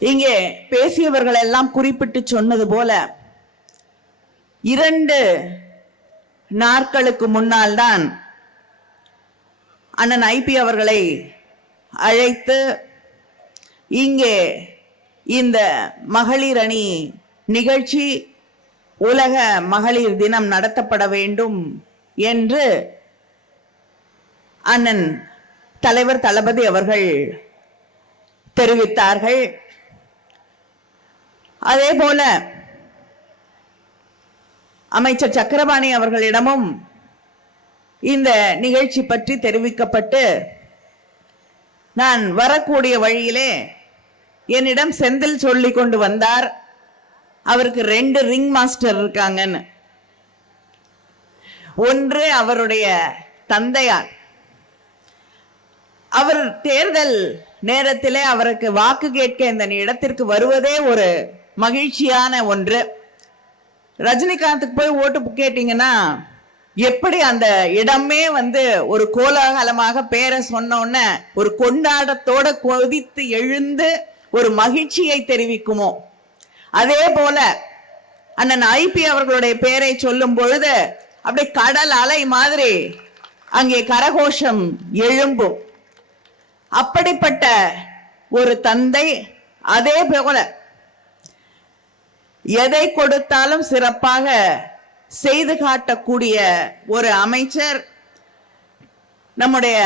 இங்கே பேசியவர்கள் எல்லாம் குறிப்பிட்டு சொன்னது போல 2 நாட்களுக்கு முன்னால் தான் அண்ணன் ஐபி அவர்களை அழைத்து இங்கே இந்த மகளிர் அணி நிகழ்ச்சி உலக மகளிர் தினம் நடத்தப்பட வேண்டும் என்று அண்ணன் தலைவர் தளபதி அவர்கள் தெரிவித்தார்கள். அதே போல அமைச்சர் சக்கரபாணி அவர்களிடமும் இந்த நிகழ்ச்சி பற்றி தெரிவிக்கப்பட்டு நான் வரக்கூடிய வழியிலே என்னிடம் செந்தில் சொல்லி கொண்டு வந்தார், அவருக்கு 2 ரிங் மாஸ்டர் இருக்காங்கன்னு. ஒன்று அவருடைய தந்தையார், அவர் தேர்தல் நேரத்திலே அவருக்கு வாக்கு கேட்க இந்த இடத்திற்கு வருவதே ஒரு மகிழ்ச்சியான ஒன்று. ரஜினிகாந்துக்கு போய் ஓட்டு கேட்டீங்கன்னா எப்படி அந்த இடமே ஒரு கோலாகலமாக பேரை சொன்ன ஒரு கொண்டாட்டத்தோட கொதித்து எழுந்து ஒரு மகிழ்ச்சியை தெரிவிக்குமோ, அதே போல அண்ணன் ஐபி அவர்களுடைய பெயரை சொல்லும் பொழுது அப்படியே கடல் அலை மாதிரி அங்கே கரகோஷம் எழும்பும். அப்படிப்பட்ட ஒரு தந்தை, அதே போல எதை கொடுத்தாலும் சிறப்பாக செய்து காட்டக்கூடிய ஒரு அமைச்சர் நம்முடைய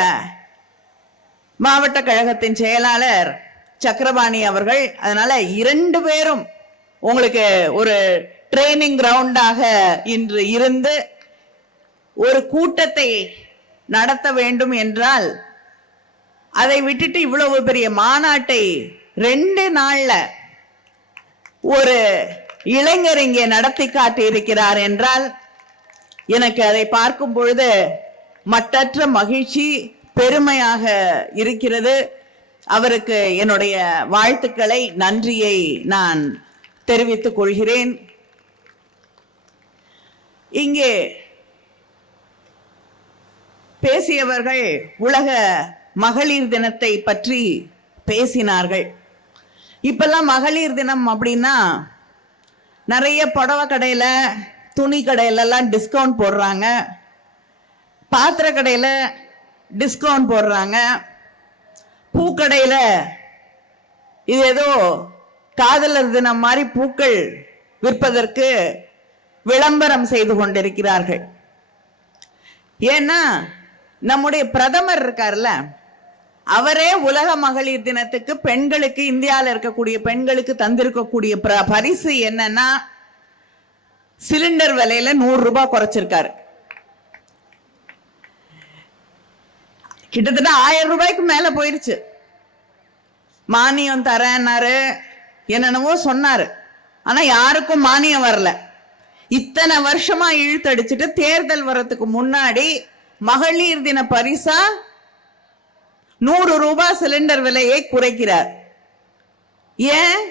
மாவட்ட கழகத்தின் செயலாளர் சக்கரபாணி அவர்கள். அதனால 2 பேரும் உங்களுக்கு ஒரு ட்ரைனிங் கிரவுண்டாக இன்று இருந்து ஒரு கூட்டத்தை நடத்த வேண்டும் என்றால் அதை விட்டுட்டு இவ்வளவு பெரிய மாநாட்டை 2 நாள்ல ஒரு இளைஞர் இங்கே நடத்தி காட்டி இருக்கிறார் என்றால் எனக்கு அதை பார்க்கும் பொழுது மட்டற்ற மகிழ்ச்சி, பெருமையாக இருக்கிறது. அவருக்கு என்னுடைய வாழ்த்துக்களை, நன்றியை நான் தெரிவித்துக் கொள்கிறேன். இங்கே பேசியவர்கள் உலக மகளிர் தினத்தை பற்றி பேசினார்கள். இப்பெல்லாம் மகளிர் தினம் அப்படின்னா நிறைய புடவை கடையில, துணி கடையிலலாம் டிஸ்கவுண்ட் போடுறாங்க, பாத்திர கடையில டிஸ்கவுண்ட் போடுறாங்க, பூக்கடையில இது ஏதோ காதலர் தினம் மாதிரி பூக்கள் விற்பதற்கு விளம்பரம் செய்து கொண்டிருக்கிறார்கள். ஏன்னா நம்முடைய பிரதமர் இருக்கார்ல, அவரே உலக மகளிர் தினத்துக்கு பெண்களுக்கு, இந்தியாவில் இருக்கக்கூடிய பெண்களுக்கு தந்திருக்கக்கூடிய பரிசு என்னன்னா சிலிண்டர் விலையில 100 ரூபாய் குறைச்சிருக்காரு. கிட்டத்தட்ட 1000 ரூபாய்க்கு மேல போயிருச்சு. மானியம் தரேன்னாரு, என்னென்னவோ சொன்னாரு, ஆனா யாருக்கும் மானியம் வரல. இத்தனை வருஷமா இழுத்தடிச்சிட்டு தேர்தல் வரத்துக்கு முன்னாடி மகளிர் தின பரிசா 100 ரூபாய் சிலிண்டர் விலையை குறைக்கிறார். ஏன்?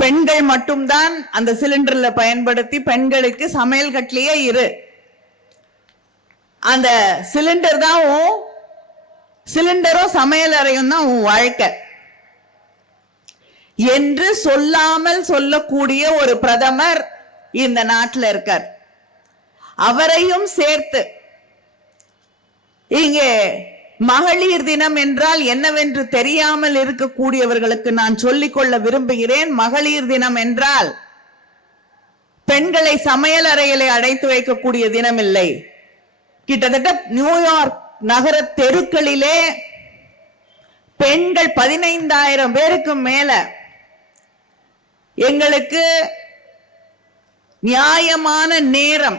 பெண்கள் மட்டும்தான் அந்த சிலிண்டர்ல பயன்படுத்தி பெண்களுக்கு சமையல் கட்டிலேயே இரு, அந்த சிலிண்டர் தான் சிலிண்டரும் சமையல் அறையும் தான் உன் வாழ்க்கை என்று சொல்லாமல் சொல்லக்கூடிய ஒரு பிரதமர் இந்த நாட்டில் இருக்கார். அவரையும் சேர்த்து இங்கே மகளிர் தினம் என்றால் என்னவென்று தெரியாமல் இருக்கக்கூடியவர்களுக்கு நான் சொல்லிக்கொள்ள விரும்புகிறேன். மகளிர் தினம் என்றால் பெண்களை சமையல் அறையிலே அடைத்து வைக்கக்கூடிய தினம் இல்லை. கிட்டத்தட்ட நியூயார்க் நகர தெருக்களிலே பெண்கள் 15,000 பேருக்கு மேல எங்களுக்கு நியாயமான நேரம்,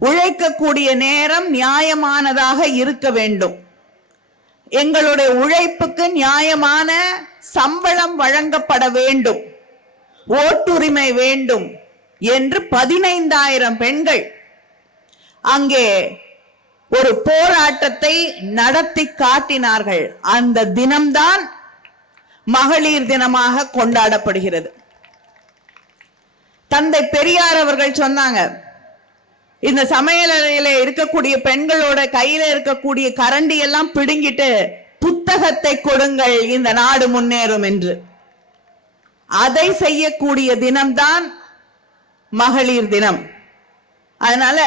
உழைக்கக்கூடிய நேரம் நியாயமானதாக இருக்க வேண்டும், எங்களுடைய உழைப்புக்கு நியாயமான சம்பளம் வழங்கப்பட வேண்டும், ஓட்டுரிமை வேண்டும் என்று 15,000 பெண்கள் அங்கே ஒரு போராட்டத்தை நடத்தி காட்டினார்கள். அந்த தினம்தான் மகளிர் தினமாக கொண்டாடப்படுகிறது. தந்தை பெரியார் அவர்கள் சொன்னாங்க, இந்த சமையல் அறையில இருக்கக்கூடிய பெண்களோட கையில இருக்கக்கூடிய கரண்டி எல்லாம் பிடுங்கிட்டு புத்தகத்தை கொடுங்கள், இந்த நாடு முன்னேறும் என்று. அதை செய்யக்கூடிய தினம்தான் மகளிர் தினம். அதனால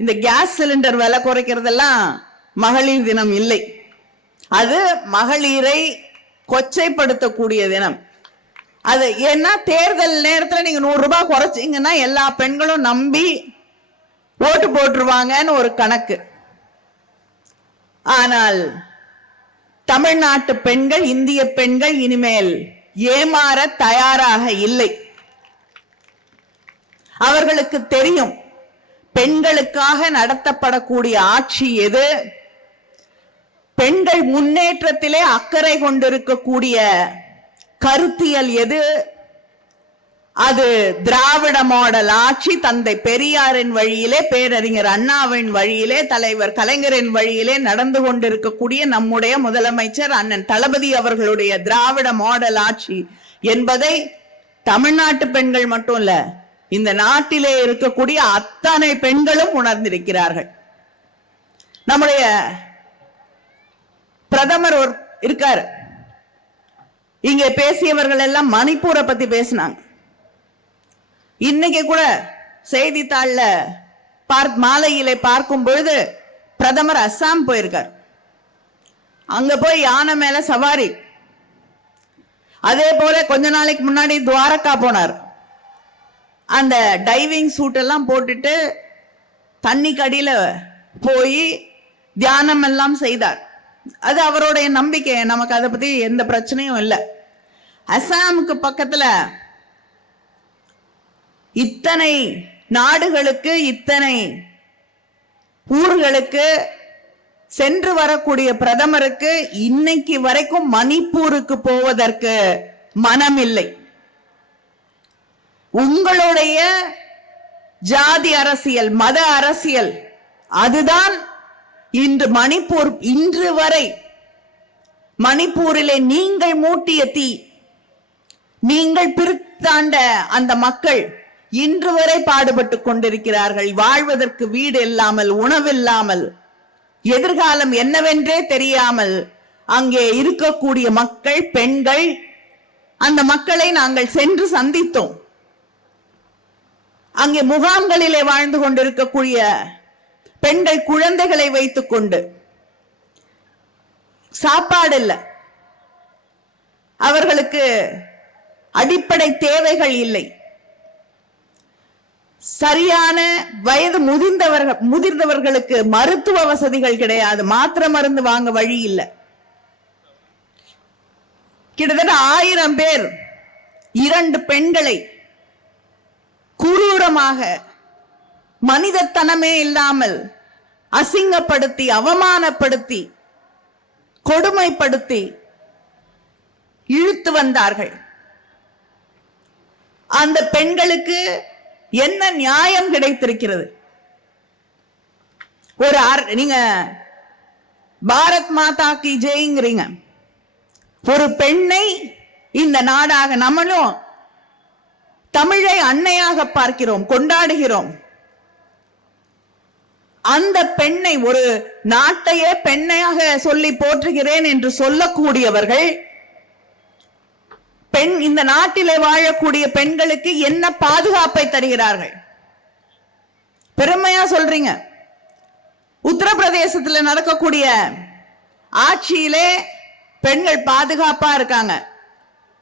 இந்த கேஸ் சிலிண்டர் விலை குறைக்கிறதெல்லாம் மகளிர் தினம் இல்லை, அது மகளிரை கொச்சைப்படுத்தக்கூடிய தினம். அது ஏன்னா தேர்தல் நேரத்தில் நீங்க 100 ரூபாய் குறைச்சிங்கன்னா எல்லா பெண்களும் நம்பி ஓட்டு போட்டுருவாங்கன்னு ஒரு கணக்கு. ஆனால் தமிழ்நாட்டு பெண்கள், இந்திய பெண்கள் இனிமேல் ஏமாற தயாராக இல்லை. அவர்களுக்கு தெரியும் பெண்களுக்காக நடத்தப்படக்கூடிய ஆட்சி எது, பெண்கள் முன்னேற்றத்திலே அக்கறை கொண்டிருக்கக்கூடிய கருத்தியல் எது. அது திராவிட மாடல் ஆட்சி, தந்தை பெரியாரின் வழியிலே, பேரறிஞர் அண்ணாவின் வழியிலே, தலைவர் கலைஞரின் வழியிலே நடந்து கொண்டிருக்கக்கூடிய நம்முடைய முதலமைச்சர் அண்ணன் தளபதி அவர்களுடைய திராவிட மாடல் ஆட்சி என்பதை தமிழ்நாட்டு பெண்கள் மட்டும் இல்ல, இந்த நாட்டிலே இருக்கக்கூடிய அத்தனை பெண்களும் உணர்ந்திருக்கிறார்கள். நம்முடைய பிரதமர் இருக்கார், இங்கே பேசியவர்கள் எல்லாம் மணிப்பூரை பத்தி பேசினாங்க. இன்னைக்கு கூட செய்தித்தாள்ல மாலையிலே பார்க்கும் பொழுது பிரதமர் அஸ்ஸாம் போயிருக்கார். அங்க போய் யானை மேல சவாரி. அதே போல கொஞ்ச நாளைக்கு முன்னாடி துவாரகா போனார். அந்த டைவிங் சூட் எல்லாம் போட்டுட்டு தண்ணி கடியில போய் தியானம் எல்லாம் செய்தார். அது அவருடைய நம்பிக்கை, நமக்கு அதை பத்தி எந்த பிரச்சனையும் இல்லை. அஸ்ஸாமுக்கு பக்கத்துல இத்தனை நாடுகளுக்கு, இத்தனை ஊர்களுக்கு சென்று வரக்கூடிய பிரதமருக்கு இன்னைக்கு வரைக்கும் மணிப்பூருக்கு போவதற்கு மனம் இல்லை. உங்களுடைய ஜாதி அரசியல், மத அரசியல், அதுதான் இன்று மணிப்பூர், இன்று வரை மணிப்பூரிலே நீங்கள் மூட்டிய தீ, நீங்கள் பிரித்தாண்ட அந்த மக்கள் இன்று வரை பாடுபட்டு கொண்டிருக்கிறார்கள். வாழ்வதற்கு வீடு இல்லாமல், உணவில்லாமல், எதிர்காலம் என்னவென்றே தெரியாமல் அங்கே இருக்கக்கூடிய மக்கள், பெண்கள், அந்த மக்களை நாங்கள் சென்று சந்தித்தோம். அங்கே முகாம்களிலே வாழ்ந்து கொண்டிருக்கக்கூடிய பெண்கள் குழந்தைகளை வைத்துக் கொண்டு சாப்பாடு இல்லை, அவர்களுக்கு அடிப்படை தேவைகள் இல்லை, சரியான வயது முதிர்ந்தவர்களுக்கு மருத்துவ வசதிகள் கிடையாது, மாத்திரை மருந்து வாங்க வழி இல்லை. கிட்டத்தட்ட 1000 பேர் 2 பெண்களை குரூரமாக, மனிதத்தனமே இல்லாமல் அசிங்கப்படுத்தி, அவமானப்படுத்தி, கொடுமைப்படுத்தி இழுத்து வந்தார்கள். அந்த பெண்களுக்கு என்ன நியாயம் கிடைத்திருக்கிறது? நீங்க பாரத் மாதா கி ஜெய்ங்கிறீங்க, ஒரு பெண்ணை இந்த நாடாக, நம்மளும் தமிழை அன்னையாக பார்க்கிறோம், கொண்டாடுகிறோம். அந்த பெண்ணை, ஒரு நாட்டையே பெண்ணையாக சொல்லி போற்றுகிறேன் என்று சொல்லக்கூடியவர்கள், பெண், இந்த நாட்டிலே வாழக்கூடிய பெண்களுக்கு என்ன பாதுகாப்பை தருகிறார்கள்? பெருமையா சொல்றீங்க. உத்தரப்பிரதேசத்தில் நடக்கக்கூடிய ஆட்சியிலே பெண்கள் பாதுகாப்பா இருக்காங்க.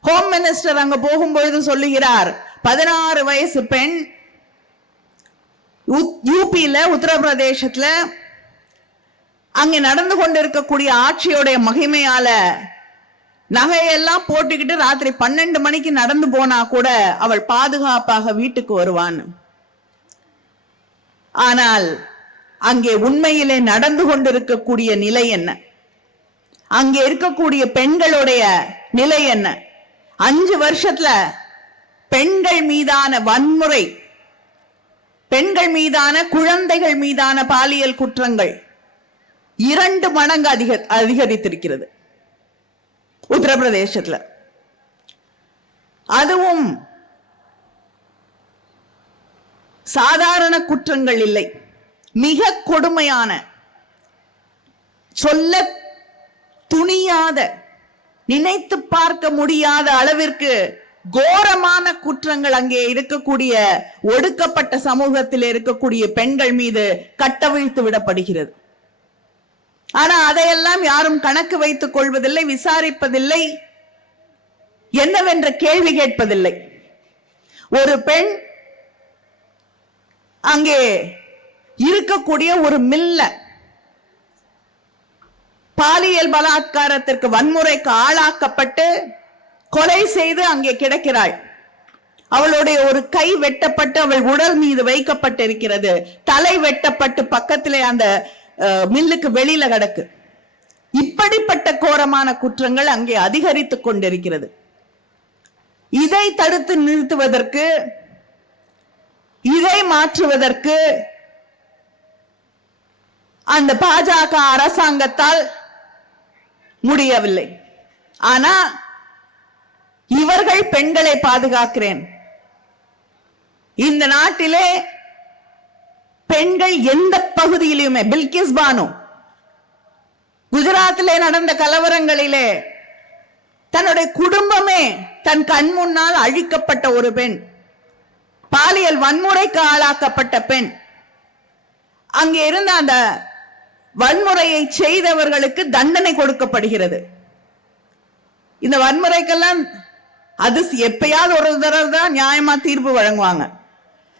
ஹோம் மினிஸ்டர் அங்க போகும்பொழுது சொல்லுகிறார், 16 வயசு பெண் யூபியில, உத்தரப்பிரதேசத்துல அங்க நடந்து கொண்டிருக்கக்கூடிய ஆட்சியோடைய மகிமையால நகையெல்லாம் போட்டுக்கிட்டு ராத்திரி 12 மணிக்கு நடந்து போனா கூட அவள் பாதுகாப்பாக வீட்டுக்கு வருவான். ஆனால் அங்கே உண்மையிலே நடந்து கொண்டிருக்கக்கூடிய நிலை என்ன? அங்கே இருக்கக்கூடிய பெண்களுடைய நிலை என்ன? 5 வருஷத்துல பெண்கள் மீதான வன்முறை, பெண்கள் மீதான, குழந்தைகள் மீதான பாலியல் குற்றங்கள் 2 மடங்கு அதிகரித்திருக்கிறது உத்தரப்பிரதேசத்துல. அதுவும் சாதாரண குற்றங்கள் இல்லை, மிக கொடுமையான, சொல்ல துணியாத, நினைத்து பார்க்க முடியாத அளவிற்கு கோரமான குற்றங்கள் அங்கே இருக்கக்கூடிய ஒடுக்கப்பட்ட சமூகத்தில் இருக்கக்கூடிய பெண்கள் மீது கட்டவிழ்த்து விடப்படுகிறது. ஆனா அதையெல்லாம் யாரும் கணக்கு வைத்துக் கொள்வதில்லை, விசாரிப்பதில்லை, என்னவென்ற கேள்வி கேட்பதில்லை. ஒரு பெண் அங்கே இருக்கக்கூடிய ஒரு மில்ல பாலியல் பலாத்காரத்திற்கு வன்முறைக்கு ஆளாக்கப்பட்டு கொலை செய்து அங்கே கிடக்கிறாள். அவளுடைய ஒரு கை வெட்டப்பட்டு அவள் உடல் மீது வைக்கப்பட்டிருக்கிறது. தலை வெட்டப்பட்டு பக்கத்திலே அந்த மில்லுக்கு வெளியில கிடக்கு. இப்படிப்பட்ட கோரமான குற்றங்கள் அங்கே அதிகரித்துக் கொண்டிருக்கிறது. இதை தடுத்து நிறுத்துவதற்கு, இதை மாற்றுவதற்கு அந்த பாஜக அரசாங்கத்தால் முடியவில்லை. ஆனா இவர்கள் பெண்களை பாதுகாக்கிறேன். இந்த நாட்டிலே பெண்கள் எந்த பகுதியிலுமே, பில்கிஸ் பானு குஜராத்திலே நடந்த கலவரங்களிலே தன்னுடைய குடும்பமே தன் கண் முன்னால் அழிக்கப்பட்ட ஒரு பெண், பாலியல் வன்முறைக்கு ஆளாக்கப்பட்ட பெண். அங்கே இருந்த அந்த வன்முறையை செய்தவர்களுக்கு தண்டனை கொடுக்கப்படுகிறது. இந்த வன்முறைக்கெல்லாம் அது எப்பயாவது ஒரு தடவை தான் நியாயமா தீர்ப்பு வழங்குவாங்க.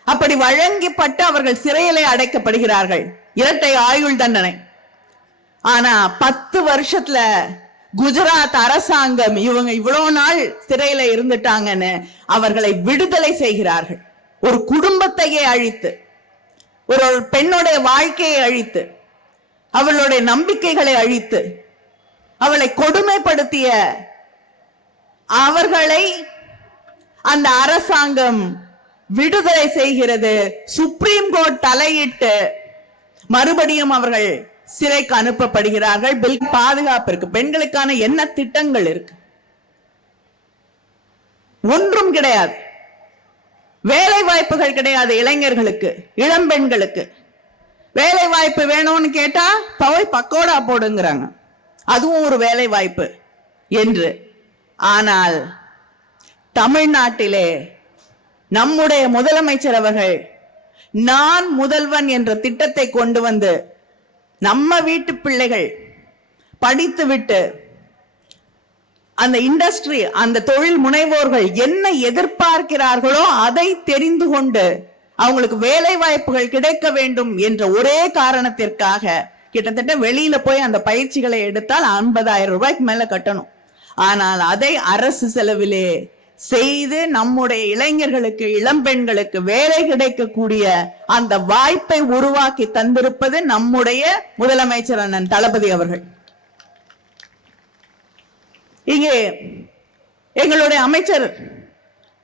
அப்படி வழங்கப்பட்டு அவர்கள் சிறையிலே அடைக்கப்படுகிறார்கள், இரட்டை ஆயுள் தண்டனை. ஆனா 10 வருஷத்துல குஜராத் அரசாங்கம் இவங்க இவ்வளவு நாள் சிறையில இருந்துட்டாங்கன்னு அவர்களை விடுதலை செய்கிறார்கள். ஒரு குடும்பத்தையே அழித்து, ஒரு பெண்ணுடைய வாழ்க்கையை அழித்து, அவளுடைய நம்பிக்கைகளை அழித்து, அவளை கொடுமைப்படுத்திய அவர்களை அந்த அரசாங்கம் விடுதலை செய்கிறது. சுப்ரீம் கோர்ட் தலையிட்டு மறுபடியும் அவர்கள் சிறைக்கு அனுப்பப்படுகிறார்கள். பாதுகாப்பு இருக்கு. பெண்களுக்கான என்ன திட்டங்கள் இருக்கு? ஒன்றும் கிடையாது. வேலை வாய்ப்புகள் கிடையாது. இளைஞர்களுக்கு, இளம் பெண்களுக்கு வேலை வாய்ப்பு வேணும்னு கேட்டா போய் பக்கோடா போடுங்கிறாங்க. அதுவும் ஒரு வேலை வாய்ப்பு என்று. ஆனால் தமிழ்நாட்டிலே நம்முடைய முதலமைச்சர் அவர்கள் நான் முதல்வன் என்ற திட்டத்தை கொண்டு வந்து நம்ம வீட்டு பிள்ளைகள் படித்துவிட்டு அந்த இண்டஸ்ட்ரி, அந்த தொழில் முனைவோர்கள் என்ன எதிர்பார்க்கிறார்களோ அதை தெரிந்து கொண்டு அவங்களுக்கு வேலை வாய்ப்புகள் கிடைக்க வேண்டும் என்ற ஒரே காரணத்திற்காக கிட்டத்தட்ட வெளியில போய் அந்த பயிற்சிகளை எடுத்தால் 50,000 ரூபாய்க்கு மேல கட்டணும். ஆனால் அதை அரசு செலவிலே செய்து நம்முடைய இளைஞர்களுக்கு, இளம் பெண்களுக்கு வேலை கிடைக்கக்கூடிய அந்த வாய்ப்பை உருவாக்கி தந்திருப்பது நம்முடைய முதலமைச்சர் அண்ணன் தளபதி அவர்கள். இங்கே எங்களுடைய அமைச்சர்,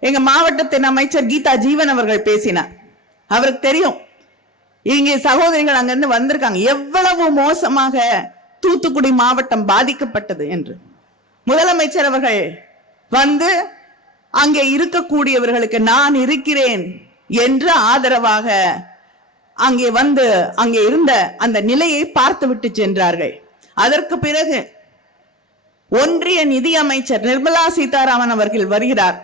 எங்க மாவட்டத்தின் அமைச்சர் கீதா ஜீவன் அவர்கள் பேசினார். அவருக்கு தெரியும் இங்கே சகோதரிகள் அங்கிருந்து வந்திருக்காங்க, எவ்வளவு மோசமாக தூத்துக்குடி மாவட்டம் பாதிக்கப்பட்டது என்று. முதலமைச்சர் அவர்கள் வந்து அங்கே இருக்கக்கூடியவர்களுக்கு நான் இருக்கிறேன் என்று ஆதரவாக அங்கே வந்து அங்கே இருந்த அந்த நிலையை பார்த்து விட்டு சென்றார்கள். அதற்கு பிறகு ஒன்றிய நிதி அமைச்சர் நிர்மலா சீதாராமன் அவர்கள் வருகிறார்.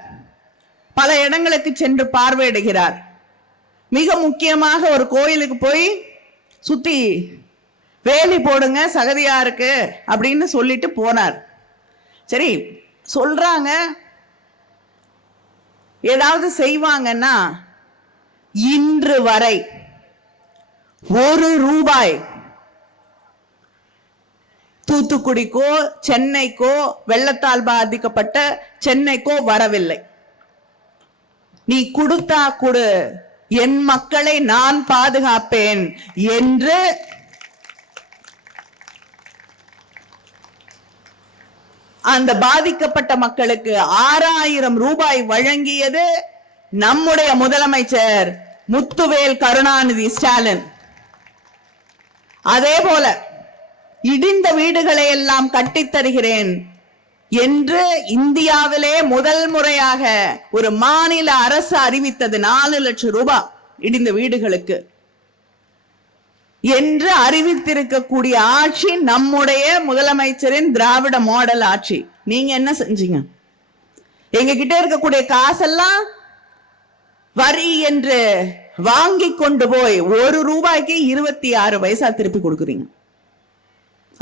பல இடங்களுக்கு சென்று பார்வையிடுகிறார். மிக முக்கியமாக ஒரு கோயிலுக்கு போய் சுத்தி வேலி போடுங்க, சகதியா இருக்கு அப்படின்னு சொல்லிட்டு போனார். சரி சொல்றாங்க, ஏதாவது செய்வாங்கன்னா இன்று வரை 1 ரூபாய் தூத்துக்குடிக்கோ சென்னைக்கோ வெள்ளத்தால் பாதிக்கப்பட்ட சென்னைக்கோ வரவில்லை. நீ கொடுத்தா கொடு, என் மக்களை நான் பாதுகாப்பேன் என்று அந்த பாதிக்கப்பட்ட மக்களுக்கு 6,000 ரூபாய் வழங்கியது நம்முடைய முதலமைச்சர் முத்துவேல் கருணாநிதி ஸ்டாலின். அதே போல இடிந்த வீடுகளை எல்லாம் கட்டித் தருகிறேன் என்று இந்தியாவிலே முதல் முறையாக ஒரு மாநில அரசு அறிவித்தது. 4 லட்சம் ரூபாய் இடிந்த வீடுகளுக்கு என்று அறிவித்திருக்கக்கூடிய ஆட்சி நம்முடைய முதலமைச்சரின் திராவிட மாடல் ஆட்சி. நீங்க என்ன செஞ்சீங்க? எங்க கிட்ட இருக்கக்கூடிய காசெல்லாம் வரி என்று வாங்கி கொண்டு போய் ₹1 26 பைசா திருப்பி கொடுக்குறீங்க.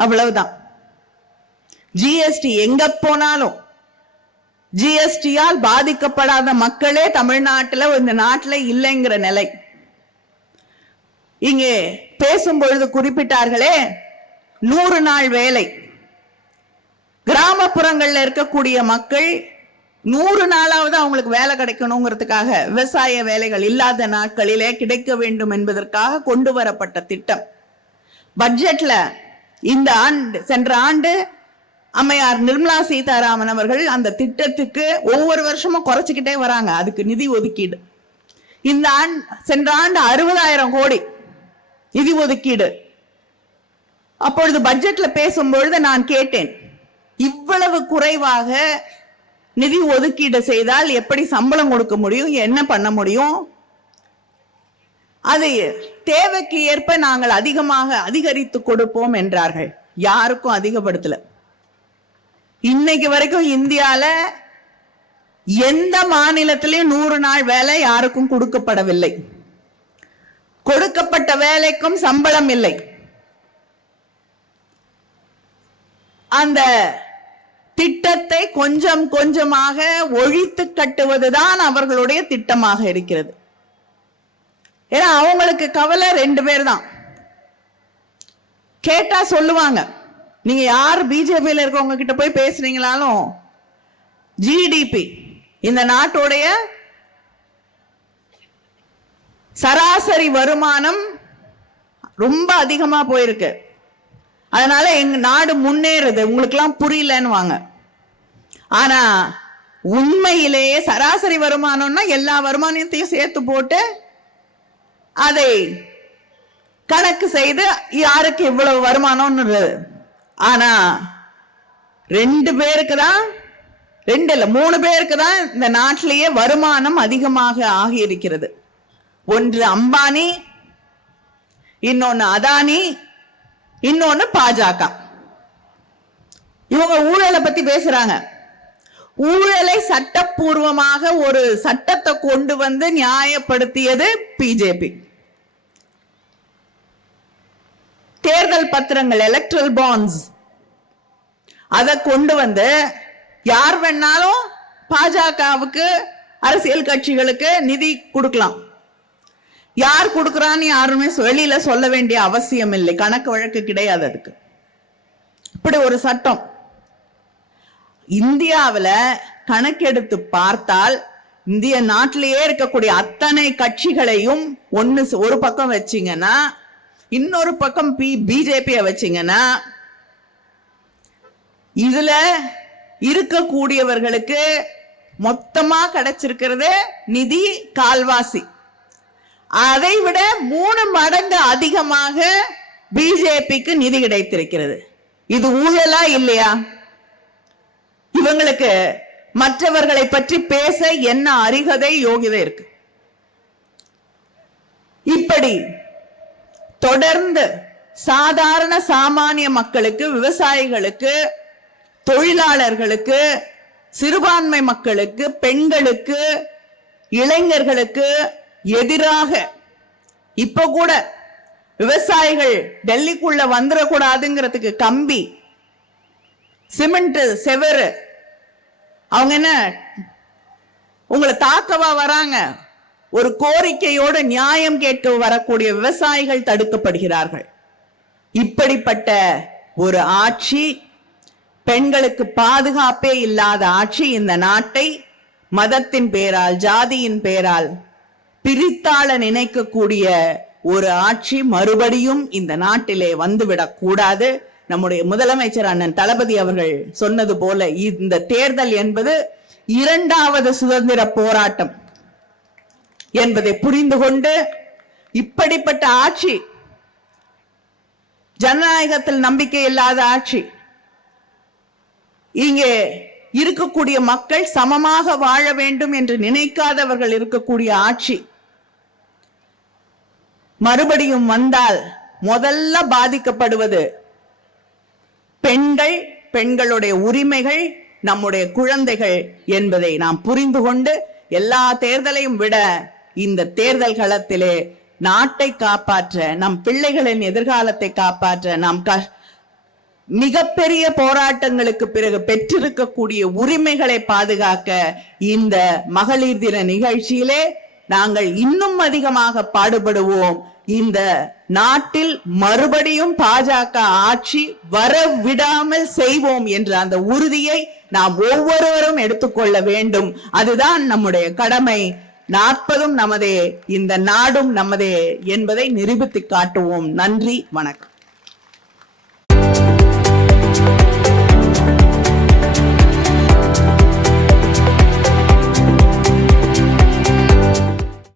அவ்வளவுதான். ஜிஎஸ்டி எங்க போனாலும் ஜிஎஸ்டியால் பாதிக்கப்படாத மக்களே தமிழ்நாட்டில் இந்த நாட்டில் இல்லைங்கிற நிலை. இங்கே பேசும்பொழுது குறிப்பிட்டார்களே 100 நாள் வேலை. கிராமப்புறங்களில் இருக்கக்கூடிய மக்கள் 100 நாளாவது அவங்களுக்கு வேலை கிடைக்கணுங்கிறதுக்காக விவசாய வேலைகள் இல்லாத நாட்களிலே கிடைக்க வேண்டும் என்பதற்காக கொண்டு வரப்பட்ட திட்டம். பட்ஜெட்ல இந்த ஆண்டு, சென்ற ஆண்டு அம்மையார் நிர்மலா சீதாராமன் அவர்கள் அந்த திட்டத்துக்கு ஒவ்வொரு வருஷமும் குறைச்சிக்கிட்டே வராங்க. அதுக்கு நிதி ஒதுக்கீடு இந்த சென்ற ஆண்டு 60,000 கோடி நிதி ஒதுக்கீடு. அப்பொழுது பட்ஜெட்ல பேசும்பொழுது நான் கேட்டேன், இவ்வளவு குறைவாக நிதி ஒதுக்கீடு செய்தால் எப்படி சம்பளம் கொடுக்க முடியும், என்ன பண்ண முடியும்? அது தேவைக்கு ஏற்ப நாங்கள் அதிகமாக அதிகரித்து கொடுப்போம் என்றார்கள். யாருக்கும் அதிகப்படுத்தல. இன்னைக்கு வரைக்கும் இந்தியால எந்த மாநிலத்திலும் 100 நாள் வேலை யாருக்கும் கொடுக்கப்படவில்லை. கொடுக்கப்பட்ட வேலைக்கும் சம்பளம் இல்லை. அந்த திட்டத்தை கொஞ்சம் கொஞ்சமாக ஒழித்து கட்டுவதுதான் அவர்களுடைய திட்டமாக இருக்கிறது. ஏன்னா அவங்களுக்கு கவலை 2 பேர் தான். கேட்டா சொல்லுவாங்க, நீங்க யார் பிஜேபியில் இருக்கவங்க கிட்ட போய் பேசுறீங்களாலும் ஜிடிபி, இந்த நாட்டுடைய சராசரி வருமானம் ரொம்ப அதிகமா போயிருக்கு, அதனால எங்க நாடு முன்னேறுது, உங்களுக்கு எல்லாம் புரியலன்னு வாங்க. ஆனா உண்மையிலேயே சராசரி வருமானம்னா எல்லா வருமானத்தையும் சேர்த்து போட்டு அதை கணக்கு செய்து யாருக்கு இவ்வளவு வருமானம்னு. ஆனா 2 பேருக்கு தான், 2 இல்ல 3 பேருக்கு தான் இந்த நாட்டிலேயே வருமானம் அதிகமாக ஆகி இருக்கிறது. ஒன்று அம்பானி, இன்னொன்னு அதானி, இன்னொன்னு பாஜக. இவங்க ஊழலை பத்தி பேசுறாங்க. ஊழலை சட்டப்பூர்வமாக ஒரு சட்டத்தை கொண்டு வந்து நியாயப்படுத்தியது பிஜேபி. தேர்தல் பத்திரங்கள், எலக்ட்ரல் பாண்ட்ஸ், அதை கொண்டு வந்து யார் வேணாலும் பாஜகவுக்கு, அரசியல் கட்சிகளுக்கு நிதி கொடுக்கலாம். யார் கொடுக்கறான்னு யாருமே வெளியில சொல்ல வேண்டிய அவசியம் இல்லை, கணக்கு வழக்கு கிடையாது அதுக்கு. இப்படி ஒரு சட்டம் இந்தியாவில் கணக்கெடுத்து பார்த்தால் இந்திய நாட்டிலேயே இருக்கக்கூடிய அத்தனை கட்சிகளையும் ஒரு பக்கம் வச்சிங்கன்னா, இன்னொரு பக்கம் பிஜேபியை வச்சிங்கன்னா, இதுல இருக்கக்கூடியவர்களுக்கு மொத்தமா கிடைச்சிருக்கிறது நிதி கால்வாசி. அதை விட 3 மடங்கு அதிகமாக பிஜேபிக்கு நிதி கிடைத்திருக்கிறது. இது ஊழலா இல்லையா? இவங்களுக்கு மற்றவர்களை பற்றி பேச என்ன அருகதை, யோகிதை இருக்கு? இப்படி தொடர்ந்து சாதாரண சாமானிய மக்களுக்கு, விவசாயிகளுக்கு, தொழிலாளர்களுக்கு, சிறுபான்மை மக்களுக்கு, பெண்களுக்கு, இளைஞர்களுக்கு எதிராக இப்ப கூட விவசாயிகள் டெல்லிக்குள்ள வந்துடக்கூடாதுங்கிறதுக்கு கம்பி, சிமெண்ட், செவரு, அவங்க என்ன உங்களை தாக்கவா வராங்க? ஒரு கோரிக்கையோடு நியாயம் கேட்க வரக்கூடிய விவசாயிகள் தடுக்கப்படுகிறார்கள். இப்படிப்பட்ட ஒரு ஆட்சி, பெண்களுக்கு பாதுகாப்பே இல்லாத ஆட்சி, இந்த நாட்டை மதத்தின் பேரால், ஜாதியின் பேரால் பிரித்தாள நினைக்கக்கூடிய ஒரு ஆட்சி மறுபடியும் இந்த நாட்டிலே வந்துவிடக் கூடாது. நம்முடைய முதலமைச்சர் அண்ணன் தளபதி அவர்கள் சொன்னது போல இந்த தேர்தல் என்பது 2வது சுதந்திர போராட்டம் என்பதை புரிந்து கொண்டு, இப்படிப்பட்ட ஆட்சி, ஜனநாயகத்தில் நம்பிக்கை இல்லாத ஆட்சி, இங்கே இருக்கக்கூடிய மக்கள் சமமாக வாழ வேண்டும் என்று நினைக்காதவர்கள் இருக்கக்கூடிய ஆட்சி மறுபடியும் வந்தால் முதல்ல பாதிக்கப்படுவது பெண்கள், பெண்களுடைய உரிமைகள், நம்முடைய குழந்தைகள் என்பதை நாம் புரிந்து கொண்டு எல்லா தேர்தலையும் விட இந்த தேர்தல் களத்திலே நாட்டை காப்பாற்ற, நம் பிள்ளைகளின் எதிர்காலத்தை காப்பாற்ற, நாம் மிகப்பெரிய போராட்டங்களுக்கு பிறகு பெற்றிருக்கக்கூடிய உரிமைகளை பாதுகாக்க இந்த மகளிர் தின நிகழ்ச்சியிலே நாங்கள் இன்னும் அதிகமாக பாடுபடுவோம். இந்த நாட்டில் மறுபடியும் பாஜக ஆட்சி வர விடாமல் செய்வோம் என்ற அந்த உறுதியை நாம் ஒவ்வொருவரும் எடுத்துக்கொள்ள வேண்டும். அதுதான் நம்முடைய கடமை. 40 நமதே, இந்த நாடும் நமதே என்பதை நிரூபித்து காட்டுவோம். நன்றி, வணக்கம்.